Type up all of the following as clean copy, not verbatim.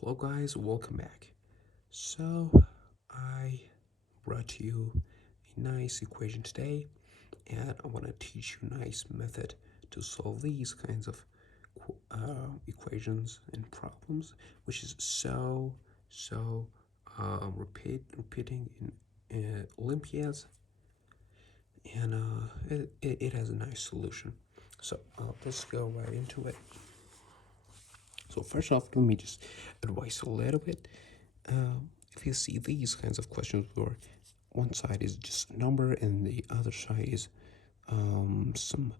Hello guys, welcome back. So I brought you a nice equation today, and I want to teach you a nice method to solve these kinds of equations and problems, which is repeating in Olympiads, and it has a nice solution. So let's go right into it. So first off, let me just advise a little bit. If you see these kinds of questions where one side is just a number and the other side is some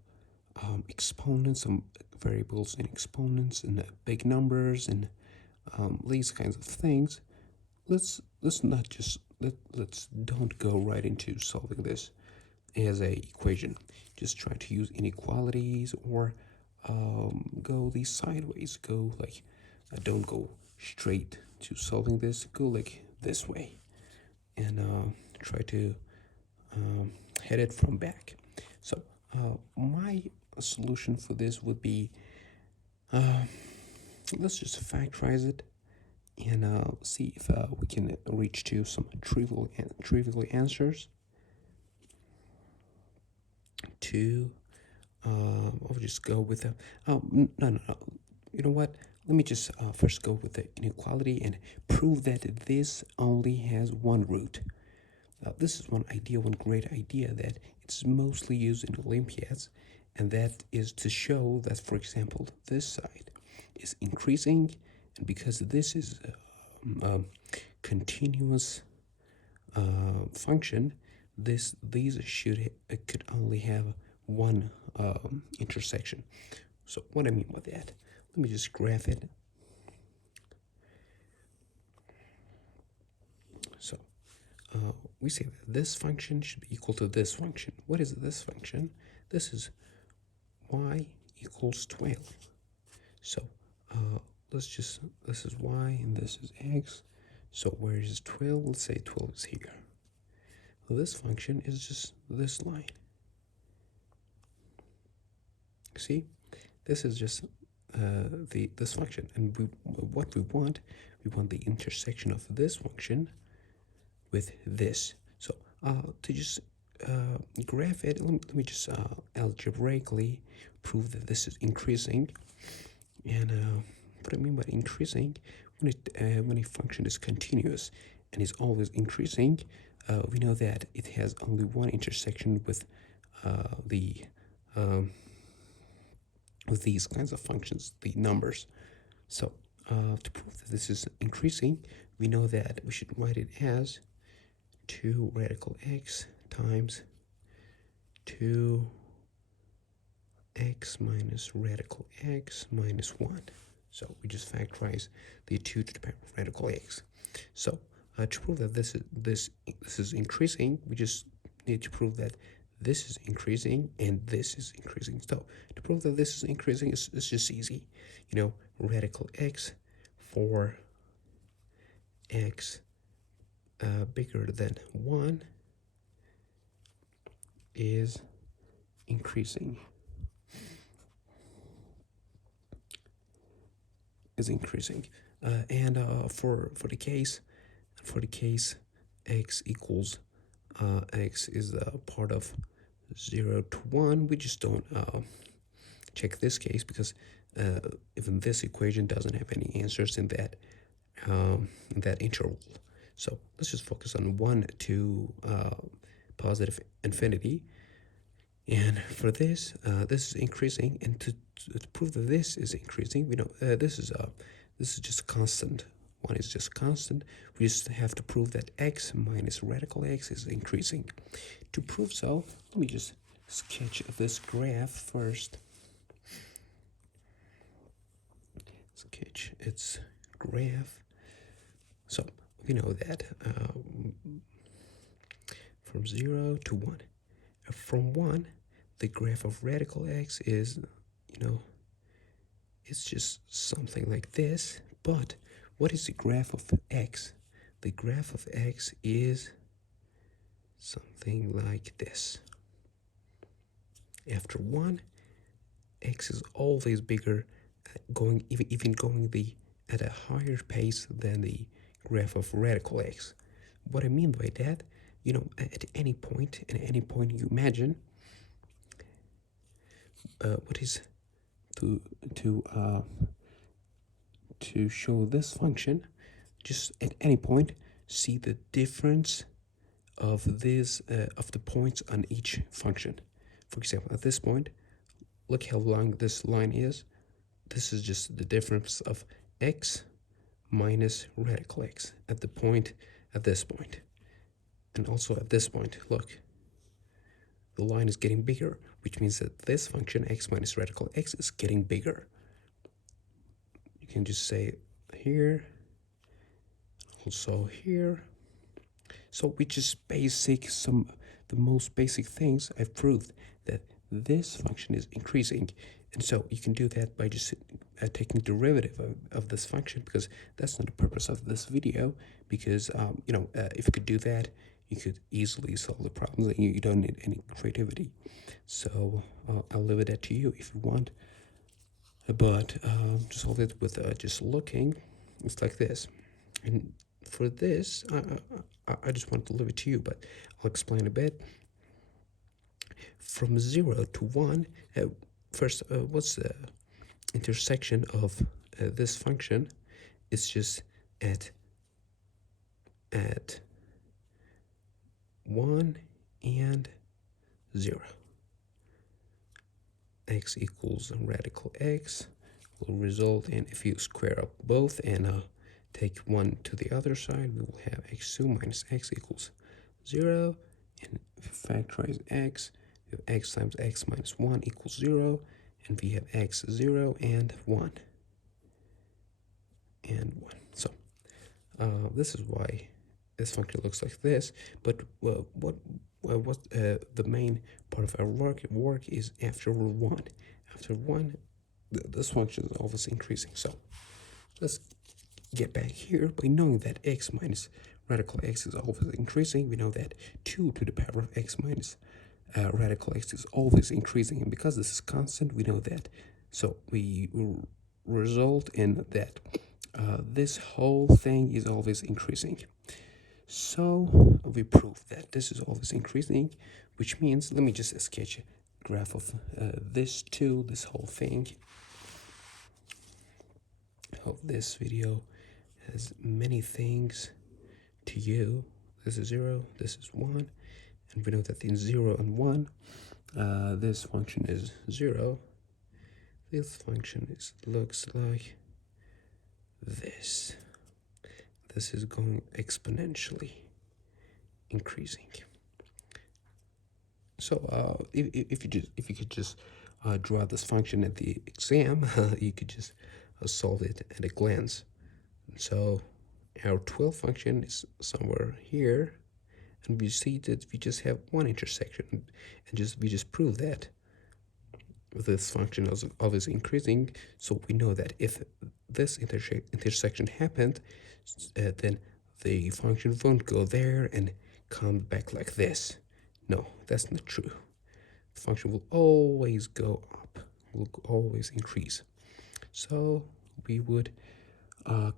exponents, some variables and exponents and big numbers and these kinds of things, let's not just let's don't go right into solving this as a equation. Just try to use inequalities or go these sideways. Go like don't go straight to solving this. Go like this way and try to head it from back. So my solution for this would be let's just factorize it and see if we can reach to some trivial answers to I'll just go with the no, you know what, let me just first go with the inequality and prove that this only has one root. This is one idea, one great idea that it's mostly used in Olympiads, and that is to show that, for example, this side is increasing, and because this is a continuous function, these could only have one intersection. So what I mean by that, let me just graph it. So we say that this function should be equal to this function. What is this function? This is y equals 12. So this is y and this is x. So where is 12? Let's say 12 is here. Well, this function is just this line. See, this is just this function, and what we want the intersection of this function with this. So to just graph it, let me just algebraically prove that this is increasing. And what I mean by increasing, when a function is continuous and is always increasing, we know that it has only one intersection with the with these kinds of functions, the numbers. So to prove that this is increasing, we know that we should write it as 2 radical x times 2x minus radical x minus 1. So we just factorize the 2 to the power of radical x. So to prove that this is increasing, we just need to prove that this is increasing and this is increasing. So to prove that this is increasing, it's just easy. You know, radical x for x bigger than 1 is increasing. And for the case x equals x is the part of 0 to 1, we just don't check this case because even this equation doesn't have any answers in that interval. So let's just focus on 1 to positive infinity. And for this, this is increasing, and to prove that this is increasing, we know this is just constant. 1 is just constant. We just have to prove that x minus radical x is increasing. To prove so, let me just sketch this graph first. Sketch its graph. So we know that from 0 to 1. From 1, the graph of radical x is, it's just something like this. But what is the graph of x? The graph of x is something like this. After 1, x is always bigger, going even going the at a higher pace than the graph of radical x. What I mean by that, at any point you imagine, what is to show this function, just at any point see the difference of the points on each function. For example, at this point, look how long this line is. This is just the difference of x minus radical x at this point. And also at this point, look, the line is getting bigger, which means that this function, x minus radical x, is getting bigger. You can just say here, also here. So which is the most basic things I've proved that this function is increasing. And so you can do that by just taking derivative of this function, because that's not the purpose of this video, because if you could do that, you could easily solve the problems and you don't need any creativity. So I'll leave it to you if you want. But to solve it with just looking, it's like this. And for this, I just want to leave it to you, but I'll explain a bit. From 0 to 1, first, what's the intersection of this function? It's just at 1 and 0. X equals radical x will result in, if you square up both and take 1 to the other side, we will have x2 minus x equals 0. And if you factorize x, we have x times x minus 1 equals 0. And we have x 0 and 1. And 1. So this is why this function looks like this. But what the main part of our work is after 1. After 1, this function is always increasing. So let's get back here. By knowing that x minus radical x is always increasing, we know that 2 to the power of x minus radical x is always increasing. And because this is constant, we know that. So we will result in that this whole thing is always increasing. So we prove that this is always increasing, which means, let me just sketch a graph of this whole thing. I hope this video has many things to you. This is 0, this is 1, and we know that in 0 and 1, this function is 0. This function looks like this. This is going exponentially increasing. So if you could just draw this function at the exam, you could just solve it at a glance. So our 12 function is somewhere here, and we see that we just have one intersection, and we just prove that this function is always increasing. So we know that if this intersection happened, then the function won't go there and come back like this. No, that's not true. The function will always go up, will always increase. So we would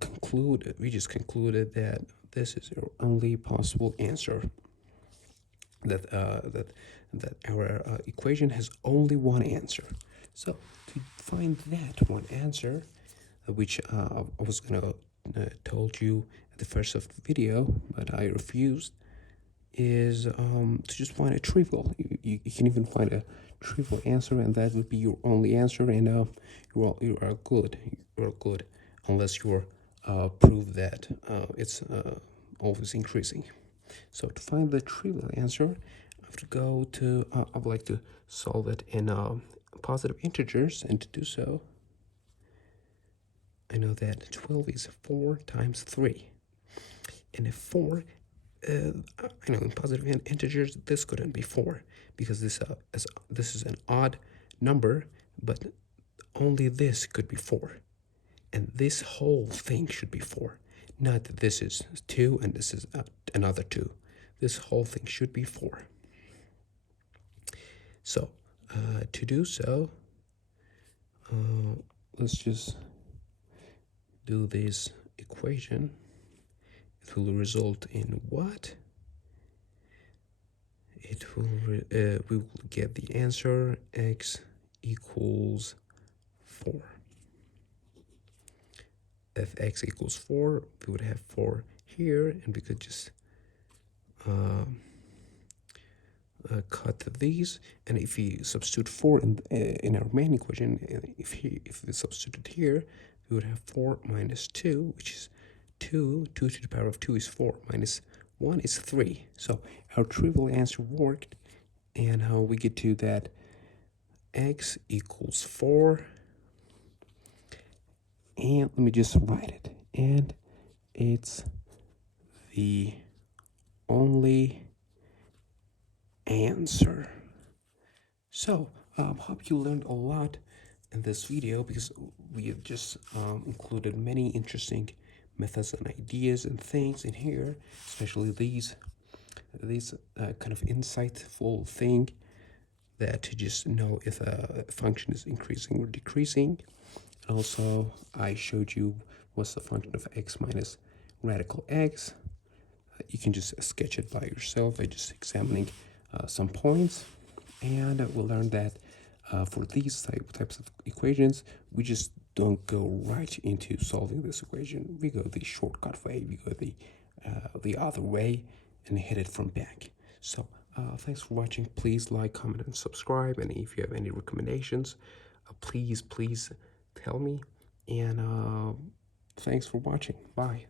concluded that this is our only possible answer. That our equation has only one answer. So to find that one answer, which I was gonna told you at the first of the video, but I refused, is to just find a trivial. You can even find a trivial answer, and that would be your only answer, and you are good. You're good unless you're prove that it's always increasing. So to find the trivial answer, I have to go to, I would like to solve it in positive integers, and to do so, I know that 12 is 4 times 3. And if 4, I know in positive integers, this couldn't be 4, because this is an odd number, but only this could be 4. And this whole thing should be 4. Not that this is 2 and this is another 2. This whole thing should be 4. So to do so, let's just do this equation, it will result in what? It will we will get the answer x equals 4. If x equals 4, we would have 4 here, and we could just cut these. And if we substitute 4 in our main equation, if we substitute here, we would have 4 minus 2, which is 2. 2 to the power of 2 is 4, minus 1 is 3. So our trivial answer worked, and how we get to that x equals 4. And let me just write it. And it's the only answer. So hope you learned a lot in this video, because we have just included many interesting methods and ideas and things in here, especially these kind of insightful thing that to just know if a function is increasing or decreasing. And also I showed you what's the function of x minus radical x. You can just sketch it by yourself by just examining some points. And we'll learn that for these types of equations, we just don't go right into solving this equation. We go the shortcut way, we go the other way and hit it from back. So thanks for watching. Please like, comment, and subscribe. And if you have any recommendations, please tell me. And thanks for watching. Bye.